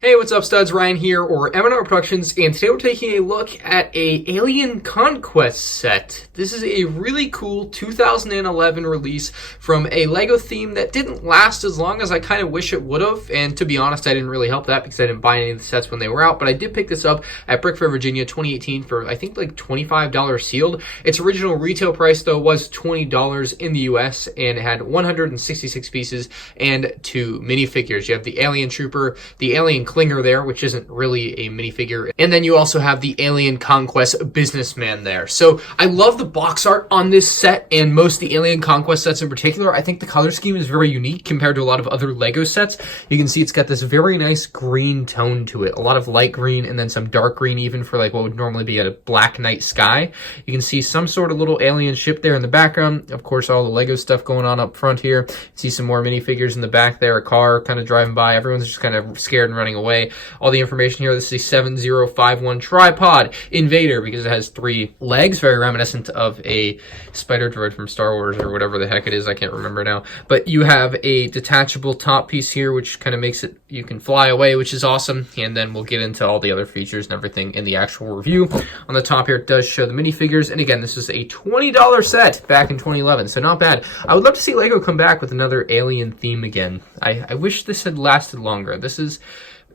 Hey, what's up, studs? Ryan here, or MandRproductions, and today we're taking a look at a Alien Conquest set. This is a really cool 2011 release from a LEGO theme that didn't last as long as I kind of wish it would have, and to be honest, I didn't really help that because I didn't buy any of the sets when they were out, but I did pick this up at Brickfair, Virginia, 2018 for, I think, like $25 sealed. Its original retail price, though, was $20 in the US, and it had 166 pieces and 2 minifigures. You have the Alien Trooper, the Alien Clinger there, which isn't really a minifigure, and then you also have the Alien Conquest businessman there. So I love the box art on this set, and most of the Alien Conquest sets in particular. I think the color scheme is very unique compared to a lot of other LEGO sets. You can see it's got this very nice green tone to it, a lot of light green and then some dark green even for like what would normally be a black night sky. You can see some sort of little alien ship there in the background. Of course, all the LEGO stuff going on up front here. See some more minifigures in the back there, a car kind of driving by. Everyone's just kind of scared and running away. All the information here, this is a 7051 Tripod Invader because it has 3 legs, very reminiscent of a spider droid from Star Wars or whatever the heck it is, I can't remember now. But you have a detachable top piece here, which kind of makes it, you can fly away, which is awesome. And then we'll get into all the other features and everything in the actual review. On the top here, it does show the minifigures. And again, this is a $20 set back in 2011, so not bad. I would love to see LEGO come back with another alien theme again. I wish this had lasted longer. This is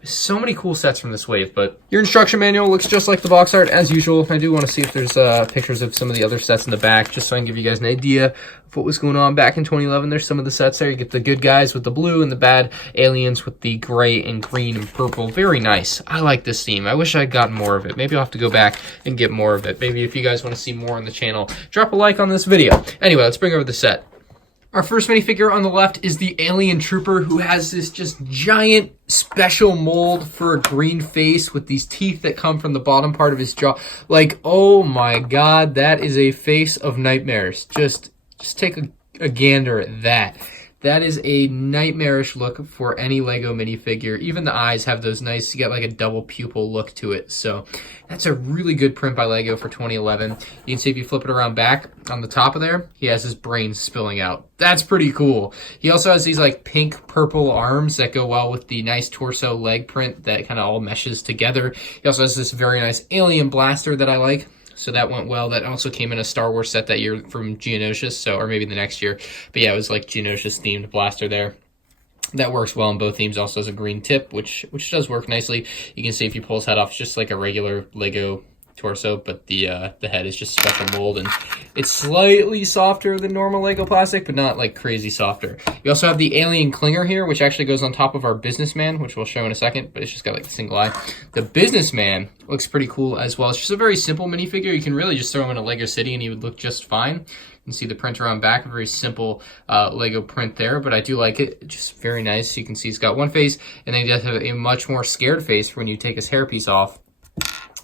so many cool sets from this wave, but your instruction manual looks just like the box art as usual. I do want to see if there's pictures of some of the other sets in the back, just so I can give you guys an idea of what was going on back in 2011. There's some of the sets there. You get the good guys with the blue and the bad aliens with the gray and green and purple. Very nice. I like this theme. I wish I'd gotten more of it. Maybe I'll have to go back and get more of it. Maybe if you guys want to see more on the channel, drop a like on this video. Anyway, let's bring over the set. Our first minifigure on the left is the Alien Trooper, who has this just giant special mold for a green face with these teeth that come from the bottom part of his jaw. Like, oh my god, that is a face of nightmares. Just take a gander at that. That is a nightmarish look for any LEGO minifigure. Even the eyes have those nice, you get like a double pupil look to it. So that's a really good print by LEGO for 2011. You can see if you flip it around back on the top of there, he has his brain spilling out. That's pretty cool. He also has these like pink purple arms that go well with the nice torso leg print that kind of all meshes together. He also has this very nice alien blaster that I like. So that went well. That also came in a Star Wars set that year from Geonosis, so, or maybe the next year. But yeah, it was like Geonosis themed blaster there. That works well in both themes. Also has a green tip, which does work nicely. You can see if you pull his head off, it's just like a regular LEGO torso, but the head is just special mold, and it's slightly softer than normal LEGO plastic, but not like crazy softer. You also have the Alien Clinger here, which actually goes on top of our businessman, which we'll show in a second, but it's just got like a single eye. The businessman looks pretty cool as well. It's just a very simple minifigure. You can really just throw him in a LEGO city and he would look just fine. You can see the printer on back, a very simple LEGO print there, but I do like it. It's just very nice. You can see he's got one face, and then he does have a much more scared face when you take his hairpiece off,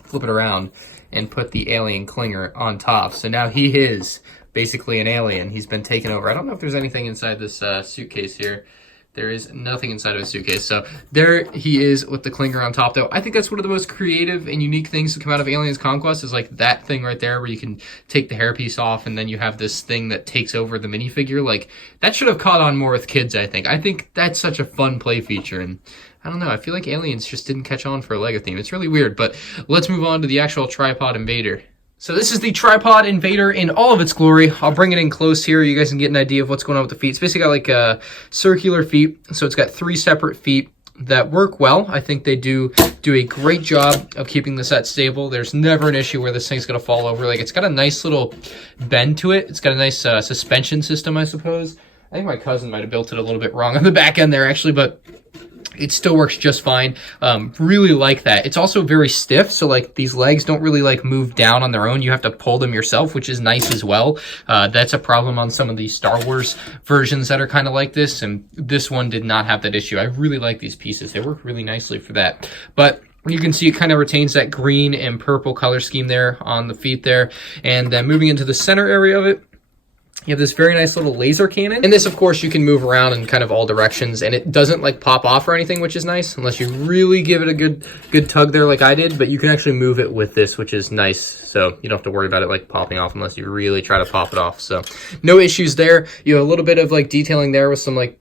flip it around, and put the Alien Clinger on top. So now he is basically an alien. He's been taken over. I don't know if there's anything inside this suitcase here. There is nothing inside of a suitcase. So there he is with the Clinger on top, though. I think that's one of the most creative and unique things to come out of Aliens Conquest is like that thing right there where you can take the hairpiece off and then you have this thing that takes over the minifigure. Like, that should have caught on more with kids, I think. I think that's such a fun play feature, and I don't know, I feel like Aliens just didn't catch on for a LEGO theme. It's really weird, but let's move on to the actual Tripod Invader. So this is the Tripod Invader in all of its glory. I'll bring it in close here. You guys can get an idea of what's going on with the feet. It's basically got like circular feet. So it's got 3 separate feet that work well. I think they do a great job of keeping the set stable. There's never an issue where this thing's going to fall over. Like, it's got a nice little bend to it. It's got a nice suspension system, I suppose. I think my cousin might have built it a little bit wrong on the back end there, actually, but it still works just fine. Really like that. It's also very stiff, so like these legs don't really like move down on their own. You have to pull them yourself, which is nice as well. That's a problem on some of the Star Wars versions that are kind of like this, and this one did not have that issue. I really like these pieces. They work really nicely for that. But you can see it kind of retains that green and purple color scheme there on the feet there. And then moving into the center area of it, you have this very nice little laser cannon. And this, of course, you can move around in kind of all directions, and it doesn't like pop off or anything, which is nice, unless you really give it a good tug there like I did, but you can actually move it with this, which is nice. So you don't have to worry about it like popping off unless you really try to pop it off. So no issues there. You have a little bit of like detailing there with some like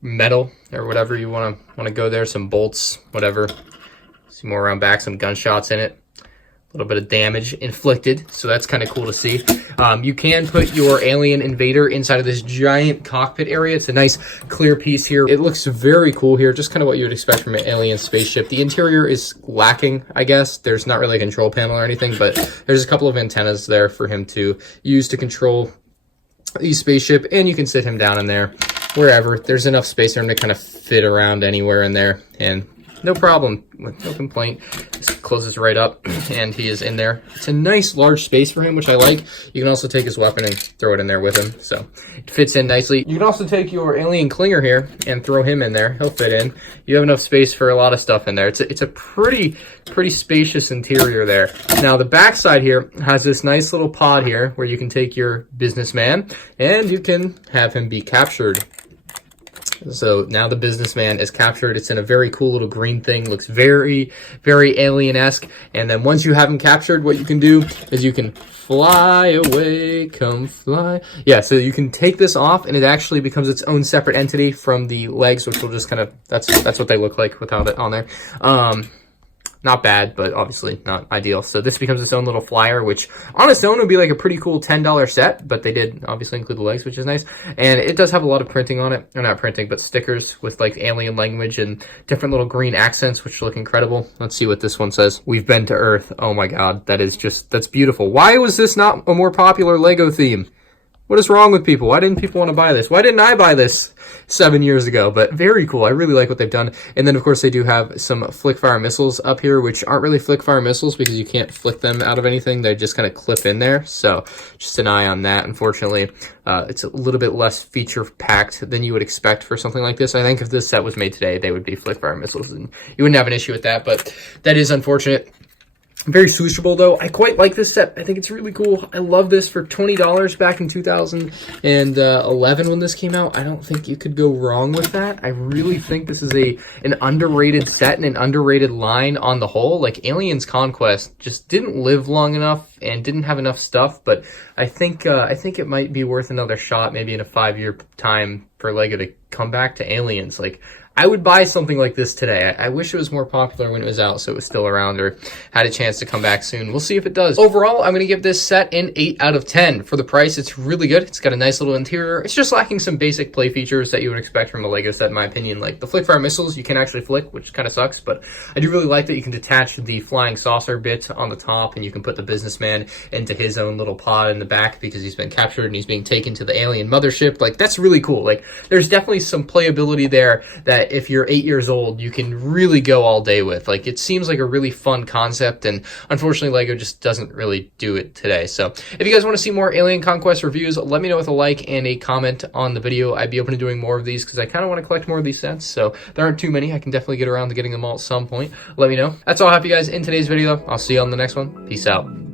metal or whatever you want to go there, some bolts, whatever. See more around back, some gunshots in it. A little bit of damage inflicted, so that's kind of cool to see. You can put your Alien Invader inside of this giant cockpit area. It's a nice clear piece here. It looks very cool here, just kind of what you would expect from an alien spaceship. The interior is lacking, I guess. There's not really a control panel or anything, but there's a couple of antennas there for him to use to control the spaceship, and you can sit him down in there wherever. There's enough space for him to kind of fit around anywhere in there, and no problem, no complaint. Just closes right up, and he is in there. It's a nice large space for him, which I like. You can also take his weapon and throw it in there with him, so it fits in nicely. You can also take your alien clinger here and throw him in there. He'll fit in. You have enough space for a lot of stuff in there. It's a pretty spacious interior there. Now the back side here has this nice little pod here where you can take your businessman and you can have him be captured. So now the businessman is captured. It's in a very cool little green thing. Looks very alien-esque. And then once you have him captured, what you can do is you can fly away, come fly. Yeah, so you can take this off, and it actually becomes its own separate entity from the legs, which will just kind of, that's what they look like without it on there. Not bad, but obviously not ideal. So this becomes its own little flyer, which on its own would be like a pretty cool $10 set, but they did obviously include the legs, which is nice. And it does have a lot of printing on it. Or not printing, but stickers with like alien language and different little green accents, which look incredible. Let's see what this one says. We've been to Earth. Oh my God, that's beautiful. Why was this not a more popular LEGO theme? What is wrong with people? Why didn't people want to buy this? Why didn't I buy this 7 years ago? But very cool. I really like what they've done. And then, of course, they do have some flick fire missiles up here, which aren't really flick fire missiles because you can't flick them out of anything. They just kind of clip in there. So just an eye on that. Unfortunately, it's a little bit less feature-packed than you would expect for something like this. I think if this set was made today, they would be flick fire missiles, and you wouldn't have an issue with that. But that is unfortunate. Very swooshable though. I quite like this set. I think it's really cool. I love this for $20 back in 2011 when this came out. I don't think you could go wrong with that. I really think this is an underrated set and an underrated line on the whole. Like Aliens Conquest just didn't live long enough and didn't have enough stuff, but I think it might be worth another shot maybe in a 5-year time for LEGO to come back to Aliens. Like, I would buy something like this today. I wish it was more popular when it was out, so it was still around or had a chance to come back soon. We'll see if it does. Overall, I'm going to give this set an 8 out of 10. For the price, it's really good. It's got a nice little interior. It's just lacking some basic play features that you would expect from a LEGO set, in my opinion. Like the flick fire missiles, you can actually flick, which kind of sucks, but I do really like that you can detach the flying saucer bit on the top, and you can put the businessman into his own little pod in the back because he's been captured and he's being taken to the alien mothership. Like, that's really cool. Like, there's definitely some playability there that if you're 8 years old, you can really go all day with. Like, it seems like a really fun concept, and unfortunately LEGO just doesn't really do it today. So if you guys want to see more Alien Conquest reviews, let me know with a like and a comment on the video. I'd be open to doing more of these because I kind of want to collect more of these sets, so there aren't too many. I can definitely get around to getting them all at some point. Let me know. That's all I have for you guys in today's video. I'll see you on the next one. Peace out.